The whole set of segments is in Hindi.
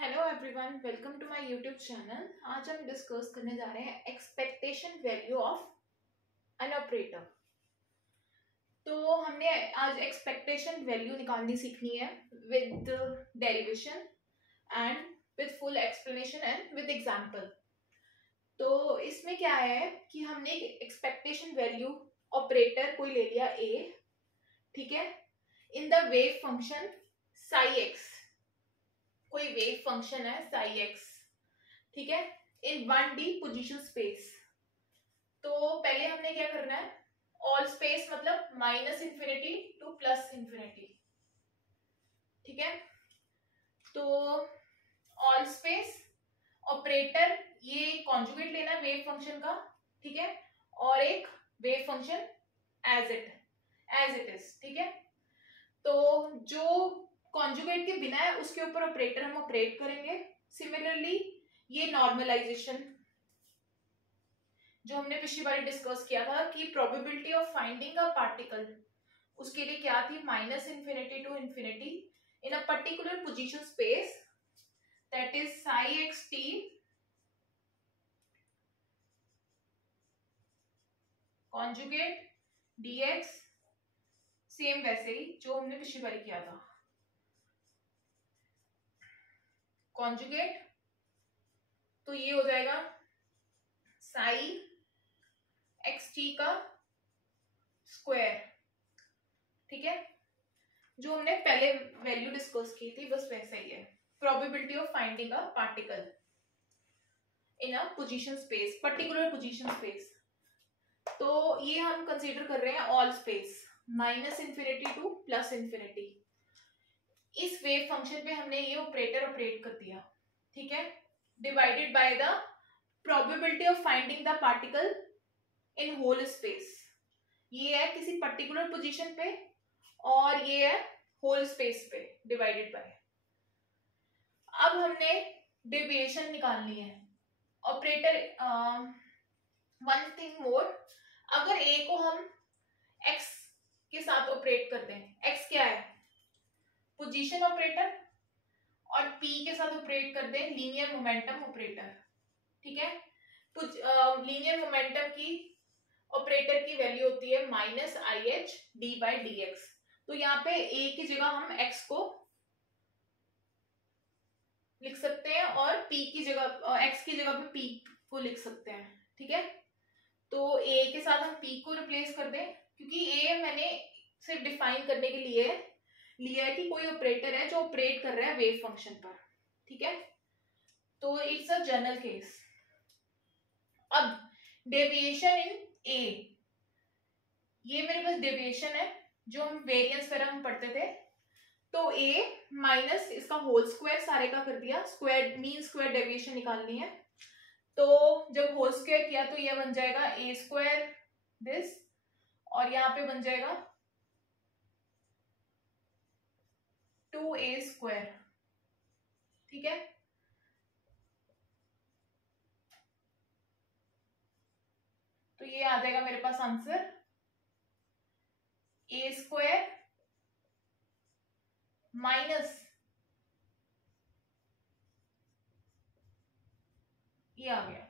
Hello everyone, welcome to my YouTube channel. आज हम डिस्कस करने जा रहे हैं expectation value of an operator. तो हमने आज एक्सपेक्टेशन वैल्यू निकालनी सीखनी है with derivation and with full explanation and with example. तो इसमें क्या है कि हमने एक्सपेक्टेशन वैल्यू ऑपरेटर कोई ले लिया ए, ठीक है, in the wave function psi x. कोई वेव फंक्शन है साई एक्स, ठीक है, इन 1D पोजीशन स्पेस। तो पहले हमने क्या करना है, ऑल स्पेस मतलब minus infinity to plus infinity, ठीक है। तो ऑल स्पेस ऑपरेटर, ये कॉन्जुगेट लेना है वेव फंक्शन का, ठीक है, और एक wave function as it is, ठीक है। तो जो कॉन्जुगेट के बिना है उसके ऊपर ऑपरेटर हम ऑपरेट करेंगे। सिमिलरली ये नॉर्मलाइजेशन जो हमने पिछली बार डिस्कस किया था कि probability of finding a particle, उसके लिए क्या थी, minus infinity to infinity in a particular position space, that is psi X T conjugate dx, same वैसे ही जो हमने पिछली बार किया था। कॉन्जुगेट तो ये हो जाएगा साई एक्स टी का स्क्वायर, ठीक है, जो हमने पहले वैल्यू डिस्कस की थी बस वैसा ही है। Probability of finding a particle in a position space, particular position space. तो ये हम कंसीडर कर रहे हैं all space, minus infinity to plus infinity. इस वेव फंक्शन पे हमने ये ऑपरेटर ऑपरेट कर दिया, ठीक है, divided by the probability of finding the particle in whole space. ये है किसी पर्टिकुलर पोजीशन पे और ये है होल स्पेस पे डिवाइडेड बाय। अब हमने डेविएशन निकालनी है ऑपरेटर। वन थिंग मोर, अगर ए को हम एक्स के साथ ऑपरेट करते हैं, एक्स क्या है, पोजीशन ऑपरेटर, और पी के साथ ऑपरेट करते हैं लीनियर मोमेंटम ऑपरेटर, ठीक है। लीनियर मोमेंटम की ऑपरेटर की वैल्यू होती है minus I H D by D X. तो यहाँ पे ए की जगह हम एक्स को लिख सकते हैं और पी की जगह, एक्स की जगह पे पी को लिख सकते हैं, ठीक है। तो ए के साथ हम पी को रिप्लेस कर दें, क्योंकि ए मैंने सिर्फ डिफाइन करने के लिए लिया है कि कोई ऑपरेटर है जो ऑपरेट कर रहा है वेव फंक्शन पर, ठीक है। तो इट्स अ जनरल केस। अब डेविएशन इन ए, ये मेरे पास डेविएशन है जो हम वेरिएंस वगैरह हम पढ़ते थे। तो ए माइनस इसका होल स्क्वायर सारे का कर दिया, स्क्वायर मीन स्क्वायर डेविएशन निकालनी है। तो जब होल स्क्वायर किया तो ये बन जाएगा ए स्क्वायर दिस, और यहाँ पे बन जाएगा 2a स्क्वायर, ठीक है। तो ये आ जाएगा मेरे पास आंसर ए स्क्वायर माइनस ये आ गया,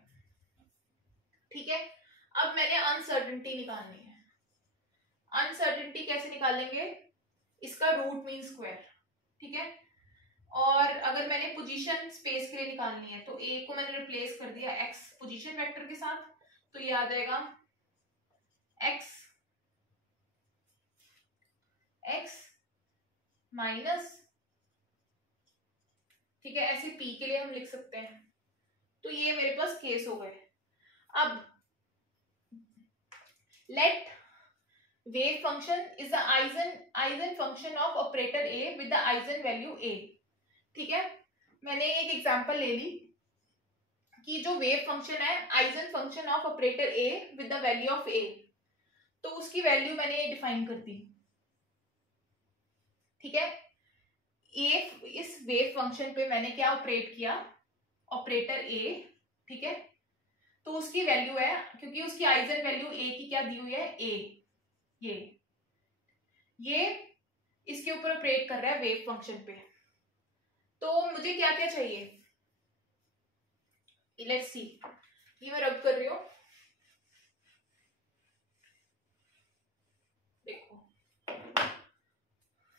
ठीक है। अब मैंने अनसर्टेनिटी निकालनी है। अनसर्टेनिटी कैसे निकालेंगे, इसका रूट मीन स्क्वायर, ठीक है। और अगर मैंने पोजीशन स्पेस के लिए निकालनी है तो ए को मैंने रिप्लेस कर दिया एक्स पोजीशन वेक्टर के साथ, तो ये आ जाएगा एक्स एक्स माइनस, ठीक है, ऐसे पी के लिए हम लिख सकते हैं। तो ये मेरे पास केस हो गए। अब late wave function is the eigen function of operator a with the eigen value a, ठीक है। मैंने एक एग्जांपल ले ली कि जो वेव फंक्शन है eigen function of operator a with the value of a, तो उसकी वैल्यू मैंने डिफाइन कर दी, ठीक है। इस वेव फंक्शन पे मैंने क्या ऑपरेट किया, ऑपरेटर a, ठीक है। तो उसकी वैल्यू है, क्योंकि उसकी आइजन वैल्यू a की क्या दी हुई है, a, ये इसके ऊपर ऑपरेट कर रहा है वेव फंक्शन पे। तो मुझे क्या क्या चाहिए, लेट्स सी, ये मैं रब कर रही हूं, देखो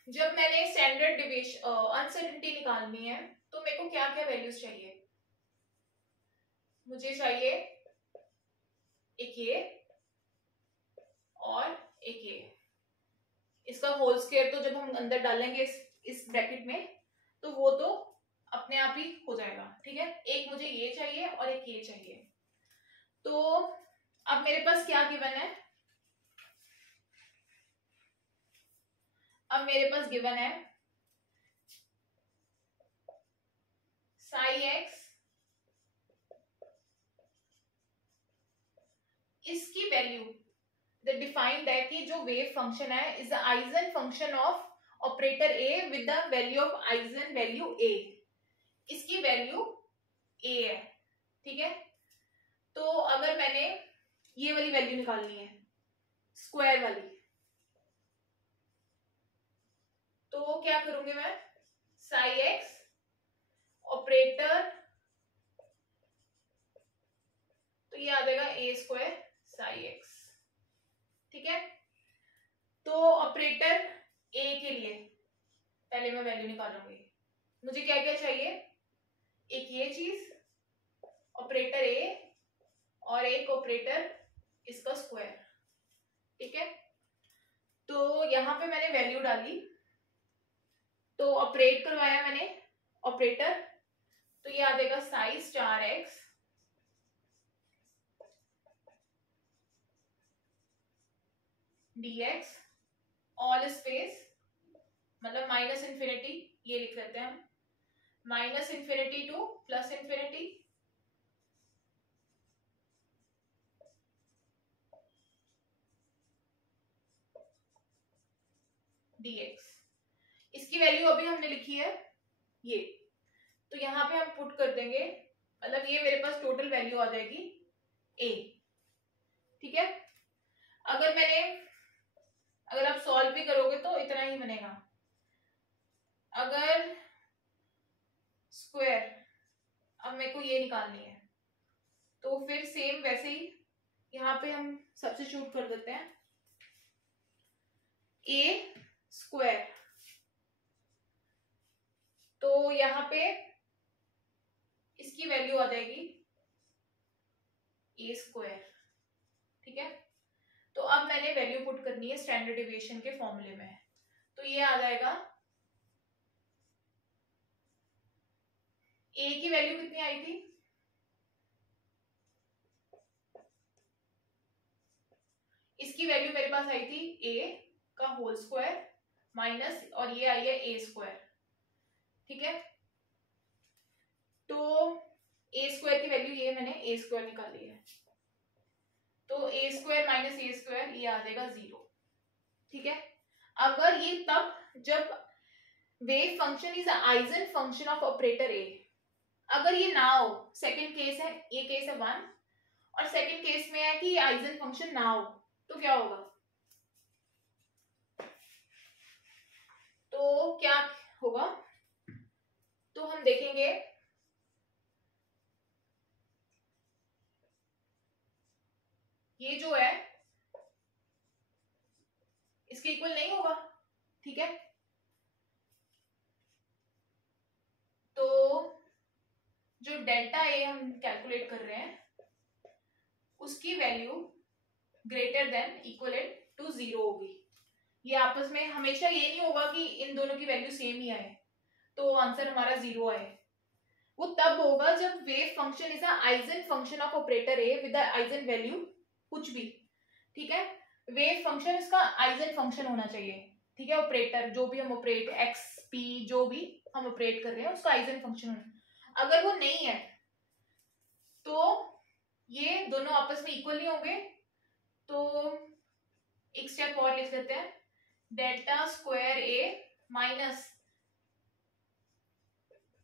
जब मैंने स्टैंडर्ड डिविएशन अनसर्टेनिटी निकालनी है तो मेरे को क्या क्या वैल्यूज चाहिए, मुझे चाहिए एक ये और एक ये, इसका होल स्क्वायर तो जब हम अंदर डालेंगे इस ब्रैकेट में तो वो तो अपने आप ही हो जाएगा, ठीक है। एक मुझे ये चाहिए और एक ये चाहिए। तो अब मेरे पास क्या गिवन है, अब मेरे पास गिवन है साई एक्स, इसकी वैल्यू द डिफाइंड है कि जो वेव फंक्शन है is the eigen function of operator A with the value of eigen value A, इसकी वैल्यू ए है, ठीक है। तो अगर मैंने ये वाली वैल्यू निकालनी है स्क्वायर वाली, तो क्या करूंगी मैं, साई एक्स ऑपरेटर, तो ये आ जाएगा ए स्क्वायर साई एक्स, ठीक है। तो ऑपरेटर ए के लिए पहले मैं वैल्यू निकालूंगी, मुझे क्या क्या चाहिए, एक ये चीज ऑपरेटर ए और एक ऑपरेटर इसका स्क्वायर, ठीक है। तो यहां पे मैंने वैल्यू डाली, तो ऑपरेट करवाया मैंने ऑपरेटर, तो ये आ जाएगा Sai star x dx all space, मतलब माइनस इन्फिनिटी, ये लिख लेते हैं हम, minus infinity two plus infinity dx, इसकी वैल्यू अभी हमने लिखी है ये, तो यहां पे हम पुट कर देंगे, मतलब ये मेरे पास टोटल वैल्यू आ जाएगी a, ठीक है। अगर आप सॉल्व भी करोगे तो इतना ही बनेगा। अगर स्क्वायर, अब मेरे को ये निकालनी है, तो फिर सेम वैसे ही यहाँ पे हम सब्स्टिट्यूट कर देते हैं, ए स्क्वायर, तो यहाँ पे इसकी वैल्यू आ जाएगी ए स्क्वायर, ठीक है। तो अब मैंने वैल्यू पुट करनी है स्टैंडर्ड डेविएशन के फॉर्मूले में, तो ये आ जाएगा ए की वैल्यू कितनी आई थी, इसकी वैल्यू मेरे पास आई थी ए का होल स्क्वायर माइनस, और ये आई है ए स्क्वायर, ठीक है। तो ए स्क्वायर की वैल्यू ये मैंने ए स्क्वायर निकाली है, तो ए स्क्वायर माइनस ए स्क्वायर ये आ जाएगा 0, ठीक है। अगर ये तब जब wave function is eigen function of operator A, अगर ये ना हो, सेकंड केस है, ये केस है 1 और सेकंड केस में है कि आइजन फंक्शन ना हो, तो क्या होगा, तो क्या होगा, तो हम देखेंगे ये जो है इसके इक्वल नहीं होगा, ठीक है। तो जो डेल्टा ए हम कैलकुलेट कर रहे हैं उसकी value greater than equal to 0 होगी, ये आपस में हमेशा ये नहीं होगा कि इन दोनों की वैल्यू सेम ही आए तो आंसर हमारा 0 आए, वो तब होगा जब wave function is eigen function of operator A with eigen value कुछ भी, ठीक है। वेव फंक्शन इसका आइजन फंक्शन होना चाहिए, ठीक है। ऑपरेटर जो भी हम ऑपरेट एक्स पी जो भी हम ऑपरेट कर रहे हैं उसका आइजन फंक्शन होना, अगर वो नहीं है तो ये दोनों आपस में इक्वल नहीं होंगे, तो एक स्टेप और लिख लेते हैं, delta square A minus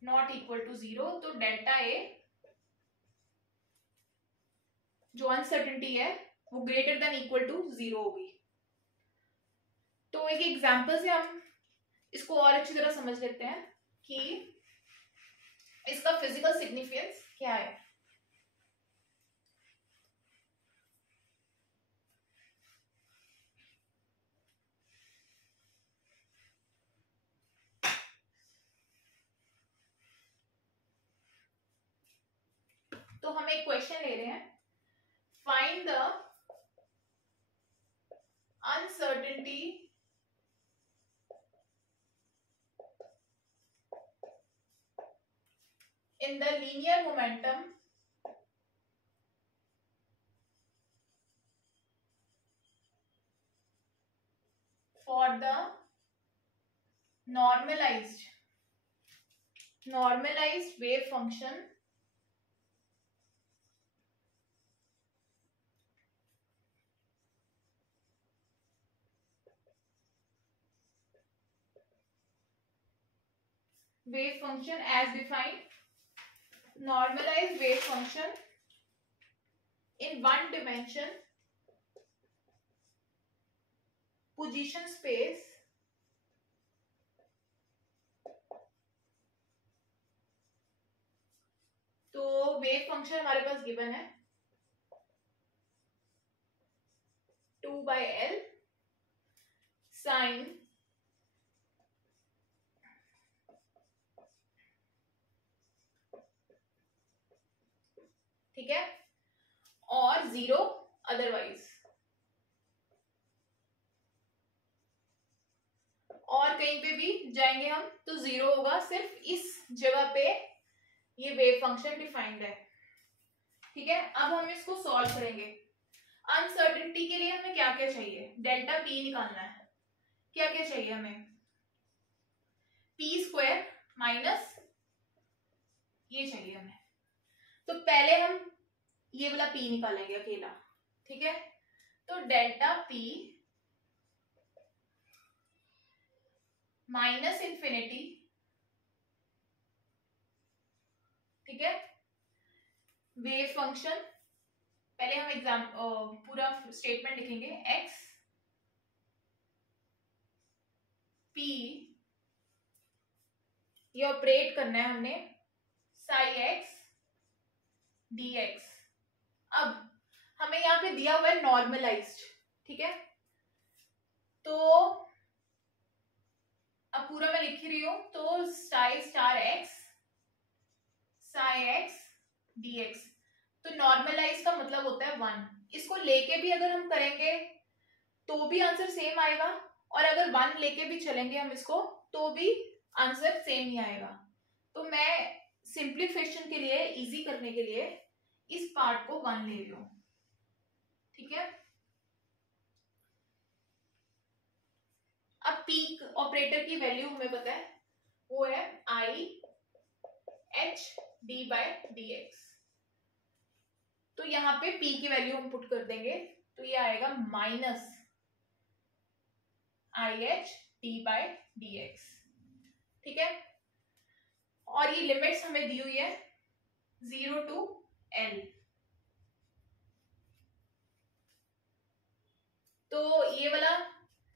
not equal to 0, तो डेल्टा ए जो अनसर्टेनिटी है वो ग्रेटर देन इक्वल टू 0 होगी। तो एक एग्जांपल से हम इसको और अच्छी तरह समझ लेते हैं कि इसका फिजिकल सिग्निफिकेंस क्या है। तो हम एक क्वेश्चन ले रहे हैं, find the uncertainty in the linear momentum for the normalized wave function as defined, normalized wave function in one dimension position space तो वेव फंक्शन हमारे पास गिवन है 2/L साइन ठीक है, और 0 अदरवाइज, और कहीं पे भी जाएंगे हम तो 0 होगा, सिर्फ इस जगह पे ये वेव फंक्शन डिफाइंड है। ठीक है, अब हम इसको सॉल्व करेंगे। अनसर्टेनिटी के लिए हमें क्या क्या चाहिए, डेल्टा पी निकालना है। क्या क्या चाहिए हमें, पी स्क्वायर माइनस ये चाहिए हमें। तो पहले हम ये वाला पी निकालेंगे अकेला। ठीक है, तो डेल्टा पी माइनस इंफिनिटी, ठीक है, वेव फंक्शन, पहले हम पूरा स्टेटमेंट लिखेंगे, एक्स पी, ये ऑपरेट करना है हमने साई एक्स डी एक्स। अब हमें यहाँ पे दिया हुआ है नॉर्मलाइज्ड, ठीक है, तो अब पूरा मैं लिख रही हूं, तो Sai star x Sai x D X, तो नॉर्मलाइज का मतलब होता है 1। इसको लेके भी अगर हम करेंगे तो भी आंसर सेम आएगा, और अगर 1 लेके भी चलेंगे हम इसको तो भी आंसर सेम ही आएगा। तो मैं सिंप्लीफिकेशन के लिए, इजी करने के लिए इस पार्ट को 1 ले रही हूं। ठीक है, अब पीक ऑपरेटर की वैल्यू हमें पता है, वो है I H D by D X. तो यहाँ पे पी की वैल्यू हम पुट कर देंगे, तो ये आएगा minus I H D by D X. ठीक है, और ये लिमिट्स हमें दी हुई है 0 to L। तो ये वाला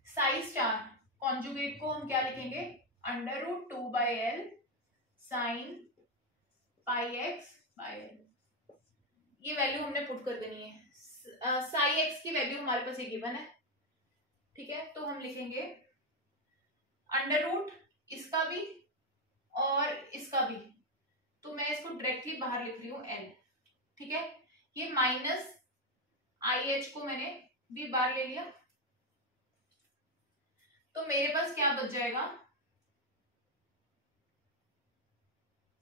साई स्टार कॉन्जुगेट को हम क्या लिखेंगे, √2/L sign pi x by L. ये वैल्यू हमने पुट कर देनी है। साई एक्स की वैल्यू हमारे पास ये गिवन है। ठीक है, तो हम लिखेंगे √ इसका भी और इसका भी, तो मैं इसको डायरेक्टली बाहर लिख रही हूँ L। ठीक है, ये माइनस आई एच को मैंने भी बाहर ले लिया, तो मेरे पास क्या बच जाएगा,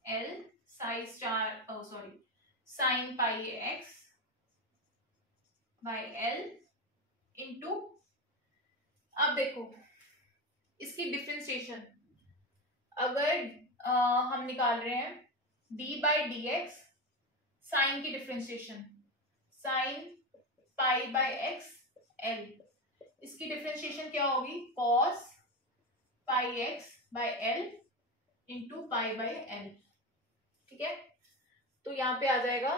L psi star sine pi x by L into, अब देखो इसकी डिफरेंशिएशन अगर हम निकाल रहे हैं d/dx, साइन की differentiation sine pi by X L, इसकी डिफरेंशिएशन क्या होगी, cos pi x by L into pi by L। ठीक है, तो यहाँ पे आ जाएगा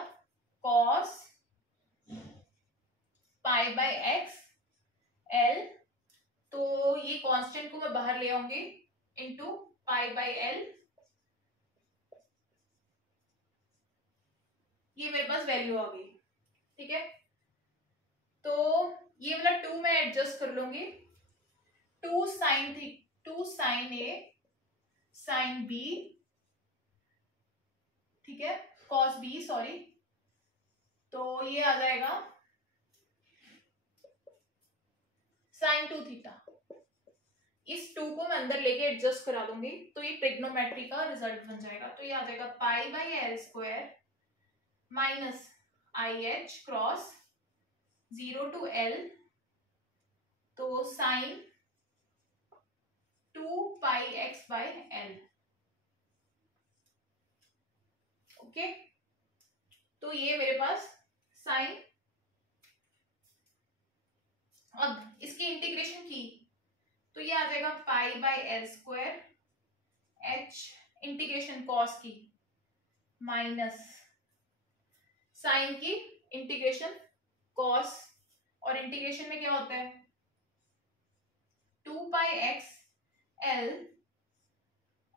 cos pi by X L, तो ये कांस्टेंट को मैं बाहर ले आऊंगी, इंटू पाई बाय L ये मेरे पास वैल्यू आ गई, ठीक है। तो ये वाला 2 मैं एडजस्ट कर लूंगी, 2 साइन थी, 2 साइन ए साइन बी, ठीक है, कॉस बी सॉरी, तो ये आ जाएगा साइन 2 थीटा। इस 2 को मैं अंदर लेके एडजस्ट करा दूंगी तो ये ट्रिग्नोमेट्री का रिजल्ट बन जाएगा। तो ये आ जाएगा pi by L square minus I H cross 0 to L, तो sine 2 pi x by L, okay. तो ये मेरे पास साइन, अब इसकी इंटीग्रेशन की तो ये आ जाएगा pi by L square H integration cos की माइनस साइन की इंटीग्रेशन कॉस, और इंटीग्रेशन में क्या होता है 2 pi x L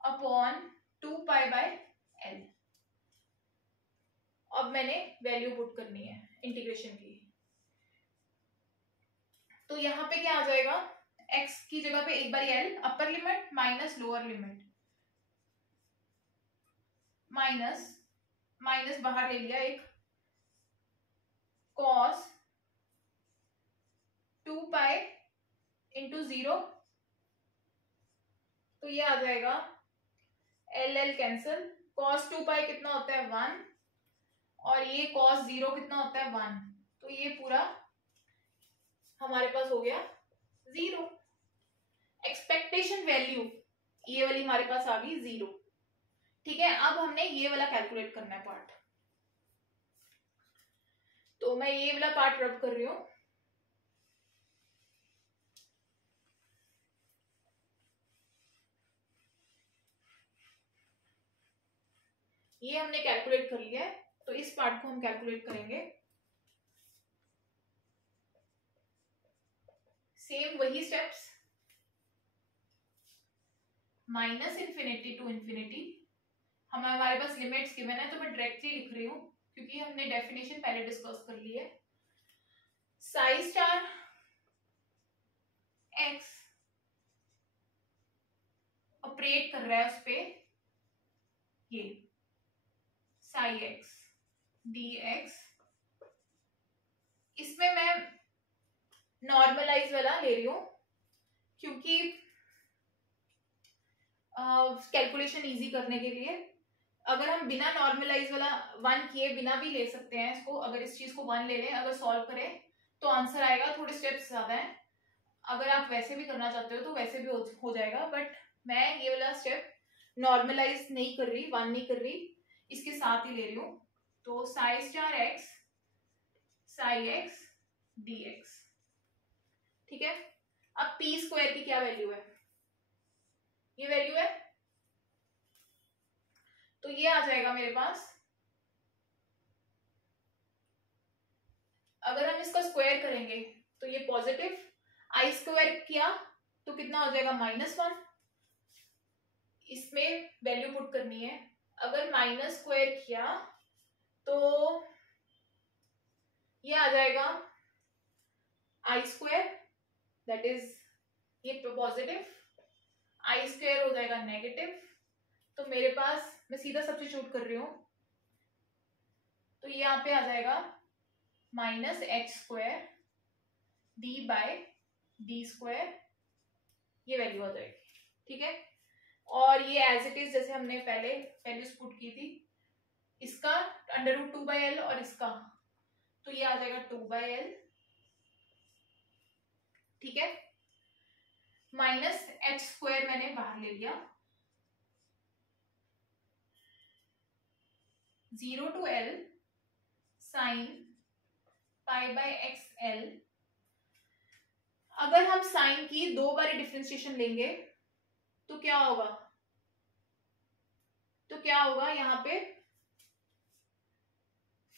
upon 2 pi by L. अब मैंने वैल्यू पुट करनी है इंटीग्रेशन की, तो यहां पे क्या आ जाएगा x की जगह पे एक बार l upper limit minus lower limit, minus minus बाहर ले लिया एक, cos 2 पाई इंटू 0, तो ये आ जाएगा एल एल कैंसिल, cos 2 पाई कितना होता है 1, और ये cos 0 कितना होता है 1, तो ये पूरा हमारे पास हो गया 0। एक्सपेक्टेशन वैल्यू ये वाली हमारे पास आ गई 0, ठीक है। अब हमने ये वाला कैलकुलेट करना है पार्ट, तो मैं ये वाला पार्ट रब कर रही हूं। ये हमने कैलकुलेट कर लिया है, तो इस पार्ट को हम कैलकुलेट करेंगे। सेम वही steps, minus infinity to infinity, हमारे पास लिमिट्स गिवन है तो मैं डायरेक्टली लिख रही हूँ क्योंकि हमने डेफिनेशन पहले डिस्कस कर ली है। साई स्टार एक्स ऑपरेट कर रहा है उस पे ये साई एक्स डी एक्स, इसमें मैं नॉर्मलाइज वाला ले रही हूं क्योंकि कैलकुलेशन इजी करने के लिए। अगर हम बिना नॉर्मलाइज वाला 1 किए बिना भी ले सकते हैं इसको, अगर इस चीज को 1 ले लें अगर सॉल्व करें तो आंसर आएगा, थोड़े स्टेप्स ज्यादा है। अगर आप वैसे भी करना चाहते हो तो वैसे भी हो जाएगा, बट मैं ये वाला स्टेप नॉर्मलाइज नहीं कर रही, 1 नहीं कर रही, इसके साथ ही ले रही हूँ। तो Sai star x Sai x D X, ठीक है। अब पी स्क्वायर की क्या वैल्यू है, ये वैल्यू है, तो ये आ जाएगा मेरे पास, अगर हम इसका स्क्वायर करेंगे तो ये पॉजिटिव, आई स्क्वायर किया तो कितना हो जाएगा -1, इसमें वैल्यू पुट करनी है। अगर माइनस स्क्वायर किया तो ये आ जाएगा आई स्क्वायर, दैट इज ये पॉजिटिव, आई स्क्वायर हो जाएगा नेगेटिव, तो मेरे पास मैं सीधा सब्स्टिट्यूट कर रही हूं, तो ये यहाँ पे आ जाएगा minus H square D by D square, ये वैल्यू आ जाएगी, ठीक है। और ये एज इट इज जैसे हमने पहले वैल्यूज पुट की थी, इसका √2/l और इसका, तो ये आ जाएगा 2/l, ठीक है। माइनस एच स्क्वायर मैंने बाहर ले लिया, 0 to l sign pi by X L. अगर हम साइन की 2 बार डिफरेंशिएशन लेंगे तो क्या होगा, यहाँ पे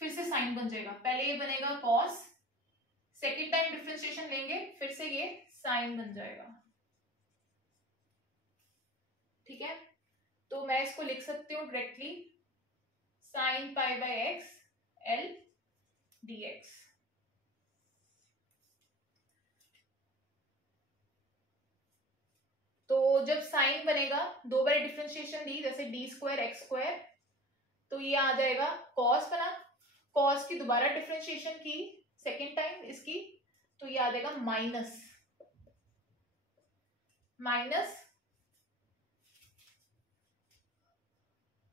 फिर से साइन बन जाएगा, पहले ये बनेगा कॉस, सेकेंड टाइम डिफरेंशिएशन लेंगे फिर से ये साइन बन जाएगा, ठीक है। तो मैं इसको लिख सकती हूँ directly sign pi by X L D X. तो जब साइन बनेगा, दो बार डिफ्रेंशिएशन दी, जैसे डी स्क्वायर एक्स स्क्वायर, तो ये आ जाएगा कॉस बना, कॉस की दोबारा डिफ्रेंशिएशन की सेकेंड टाइम इसकी, तो ये आ जाएगा minus minus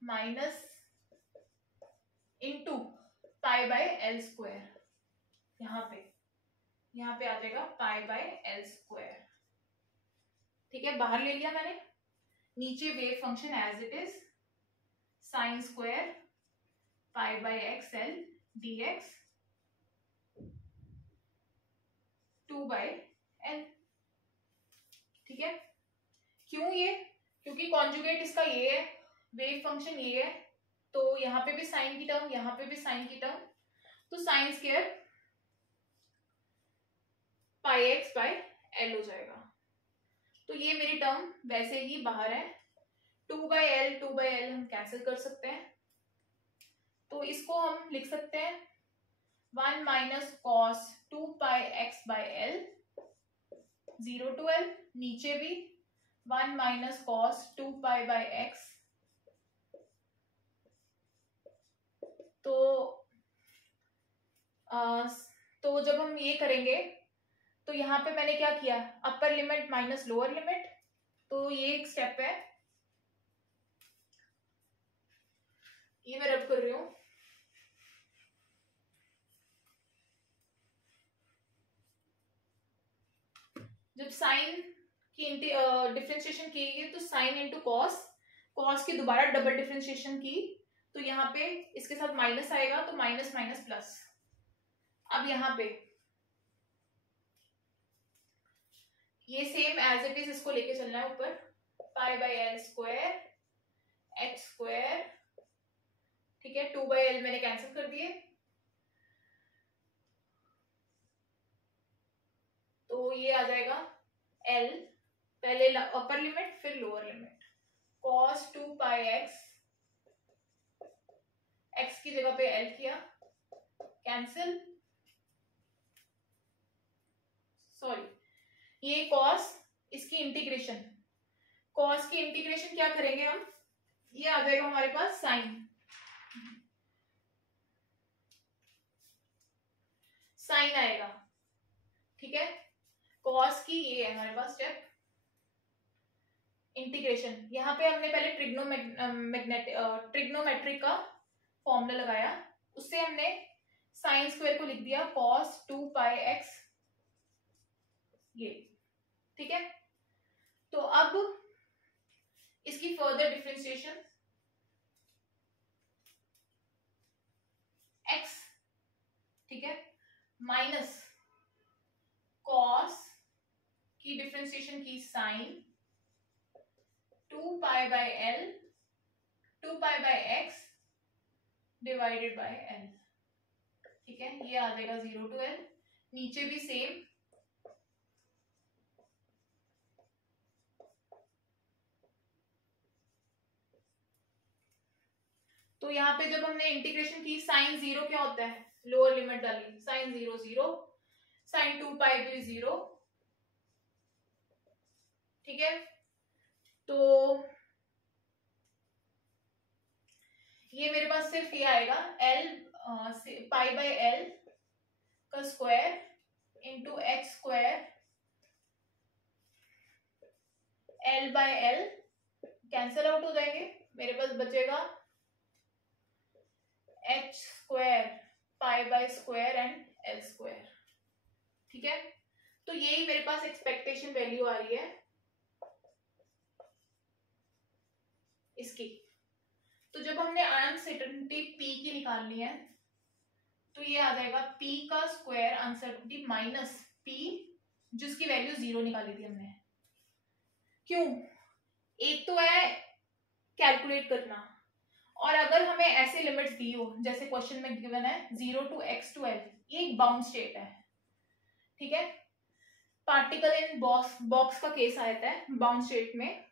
minus into pi by L square, यहाँ पे आ जाएगा पाई बाय एल स्क्वायर। ठीक है, बाहर ले लिया मैंने, नीचे wave function as it is sine square pi by X L D X 2 by L. ठीक है, क्यों ये? क्योंकि कॉन्जुगेट इसका ये है, वेव फंक्शन ये है, तो यहाँ पे भी साइन की टर्म, यहाँ पे भी साइन की टर्म, तो sign square pi x by L हो जाएगा। तो ये मेरी टर्म वैसे ही बाहर है, 2 बाय एल हम कैंसिल कर सकते हैं, तो इसको हम लिख सकते हैं 1 minus cos 2 pi x by L 0 to L, नीचे भी 1 minus cos 2 pi by X. तो जब हम ये करेंगे तो यहाँ पे मैंने क्या किया, upper limit minus lower limit, तो ये एक स्टेप है, ये मैं रब कर रही हूं। जब साइन की डिफ्रेंशिएशन की गई तो साइन इंटू कॉस, कॉस की दोबारा डबल डिफ्रेंशिएशन की, तो यहाँ पे इसके साथ माइनस आएगा, तो माइनस माइनस प्लस। अब यहाँ पे ये सेम एज इट इज इसको लेके चलना है ऊपर, पाई by L square x square. ठीक है, 2 बाय एल मैंने कैंसिल कर दिए, तो ये आ जाएगा एल, पहले अपर लिमिट फिर lower limit, cos 2 pi x, x की जगह पे एल किया, कैंसिल, सॉरी ये कॉस, इसकी इंटीग्रेशन, कॉस की इंटीग्रेशन क्या करेंगे हम, ये आ जाएगा हमारे पास साइन, साइन आएगा। ठीक है, कॉस की ये है हमारे पास स्टेप, इंटीग्रेशन, यहाँ पे हमने पहले ट्रिग्नोमेट्रिक का फॉर्मूला लगाया, उससे हमने साइन स्क्वायर को लिख दिया कॉस 2 पाई एक्स, ये। ठीक है, तो अब इसकी फर्दर डिफरेंशिएशन, एक्स, ठीक है, माइनस कॉस की डिफरेंशिएशन की sine 2 pi by L 2 pi by X divided by L. ठीक है, ये आ जाएगा 0 टू एल, नीचे भी सेम, तो यहाँ पे जब हमने इंटीग्रेशन की, साइन 0 क्या होता है, लोअर लिमिट डाली, साइन 0 0, साइन 2 पाई भी 0। ठीक है, तो ये मेरे पास सिर्फ ये आएगा एल पाई बाय एल का square into x square, L by L cancel out हो जाएंगे, मेरे पास बचेगा H square pi bye square and L square. ठीक है, तो यही मेरे पास एक्सपेक्टेशन वैल्यू आ रही है इसकी। तो जब हमने अनसर्टेनिटी पी की निकालनी है, तो ये आ जाएगा पी का स्क्वायर अनसर्टेनिटी माइनस पी, जिसकी वैल्यू 0 निकाली थी हमने। क्यों? एक तो है कैलकुलेट करना, और अगर हमें ऐसे लिमिट्स दी हो जैसे क्वेश्चन में गिवन है 0 टू x टू l, ये एक बाउंड स्टेट है। ठीक है, पार्टिकल इन बॉक्स का केस आता है बाउंड स्टेट में,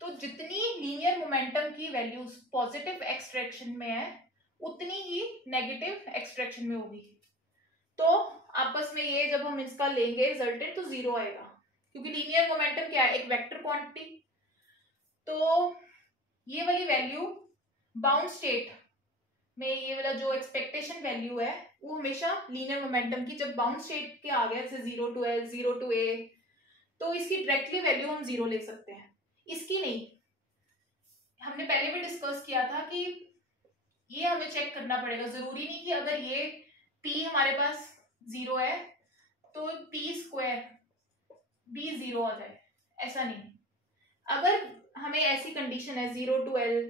तो जितनी लीनियर मोमेंटम की वैल्यूज पॉजिटिव एक्स डायरेक्शन में है उतनी ही नेगेटिव एक्सट्रैक्शन में होगी। तो आपस में ये जब हम इसका लेंगे रिजल्टेंट तो जीरो आएगा, क्योंकि लीनियर मोमेंटम क्या है, एक वेक्टर क्वांटिटी। तो ये वाली वैल्यू बाउंड स्टेट में, ये वाला जो एक्सपेक्टेशन वैल्यू है वो हमेशा लीनियर मोमेंटम की, जब बाउंड स्टेट के आ गया जैसे 0 to L 0 to A, तो इसकी डायरेक्टली वैल्यू हम जीरो ले सकते हैं, इसकी नहीं। हमने पहले भी डिस्कस किया था कि ये हमें चेक करना पड़ेगा, जरूरी नहीं कि अगर ये P हमारे पास जीरो है तो P स्क्वायर भी जीरो आ जाए, ऐसा नहीं। अगर हमें ऐसी कंडीशन है 0 to L,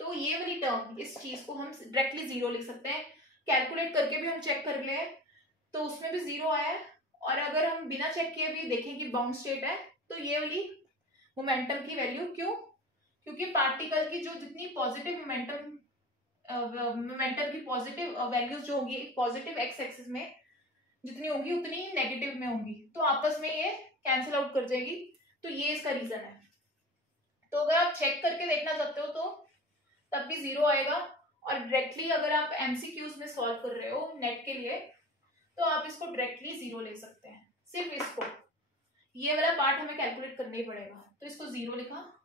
तो ये वाली टर्म, इस चीज को हम डायरेक्टली जीरो लिख सकते हैं। कैलकुलेट करके भी हम चेक कर ले तो उसमें भी जीरो आया है, और अगर हम बिना चेक किए भी देखें कि बाउंड स्टेट है तो ये वाली मोमेंटम की वैल्यू, क्यों, क्योंकि पार्टिकल की जो जितनी पॉजिटिव मोमेंटम की पॉजिटिव वैल्यूज जो होगी पॉजिटिव एक्स एक्सिस में जितनी होंगी उतनी ही नेगेटिव में होंगी, तो आपस में ये कैंसिल आउट कर जाएगी। तो ये इसका रीजन है। तो अगर आप चेक करके देखना चाहते हो तो तब भी जीरो आएगा, और डायरेक्टली अगर आप एमसीक्यूज में सॉल्व कर रहे हो नेट के लिए तो आप इसको डायरेक्टली जीरो ले सकते हैं। सिर्फ इसको, ये वाला पार्ट हमें कैलकुलेट करना ही पड़ेगा, तो इसको जीरो लिखा,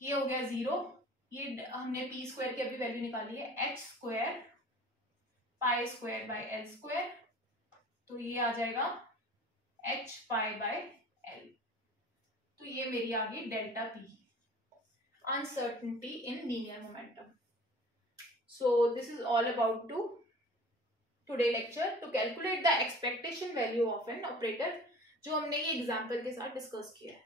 ये हो गया जीरो। ये हमने पी स्क्वायर की अभी वैल्यू निकाली है, H square pi square by L square, तो ये आ जाएगा एच पाई बाय एल। तो ये मेरी आ गई delta P, uncertainty in linear momentum. So this is all about today lecture to calculate the expectation value of an operator, जो हमने ये एग्जाम्पल के साथ डिस्कस किया है।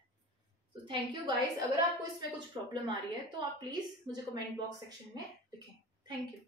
तो थैंक यू गाइस। अगर आपको इसमें कुछ प्रॉब्लम आ रही है तो आप प्लीज मुझे कमेंट बॉक्स सेक्शन में लिखें। Thank you.